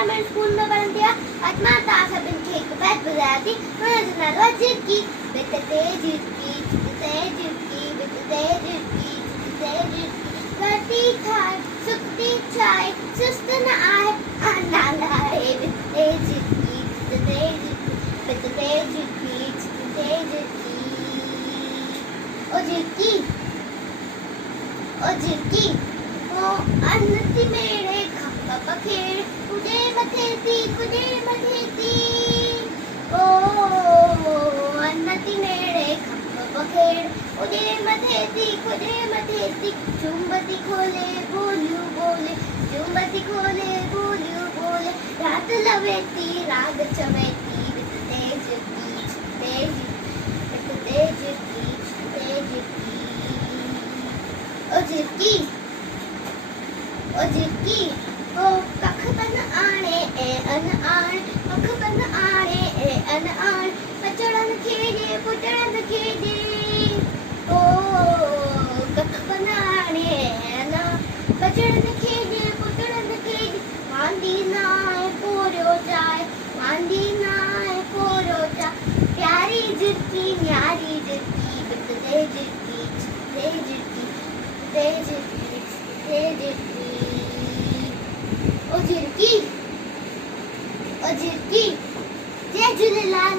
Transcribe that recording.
Primary school में पढ़ती है। आज माता सबिन के एक बैठ बजाती मैं जना रोज की बेटे जुकी करती खाए सुखती चाय सुस्त न आए आना लाए बेटे जुकी ओ जुकी ओ अन्नति मेरे खप्पा पखेड़ कुजे मथेती ओ अन्नति मेरे खप्पा पखेड़ कुजे मथेती चुंबती खोले बोलियो बोले रात लवेती राग चवेती तेज ओ जिरकी ओ कख बन आणे ए अन आण कख बन आणे ए अन आण पचड़न खेजे पुटड़न खेजे ओ कख बन आणे ए अन पचड़न खेजे पुटड़न खेजे वांदी नाय पोरो जाय प्यारी जिरकी न्यारी जिरकी बितते जिरकी ओ जिरकी जय झूलेलाल।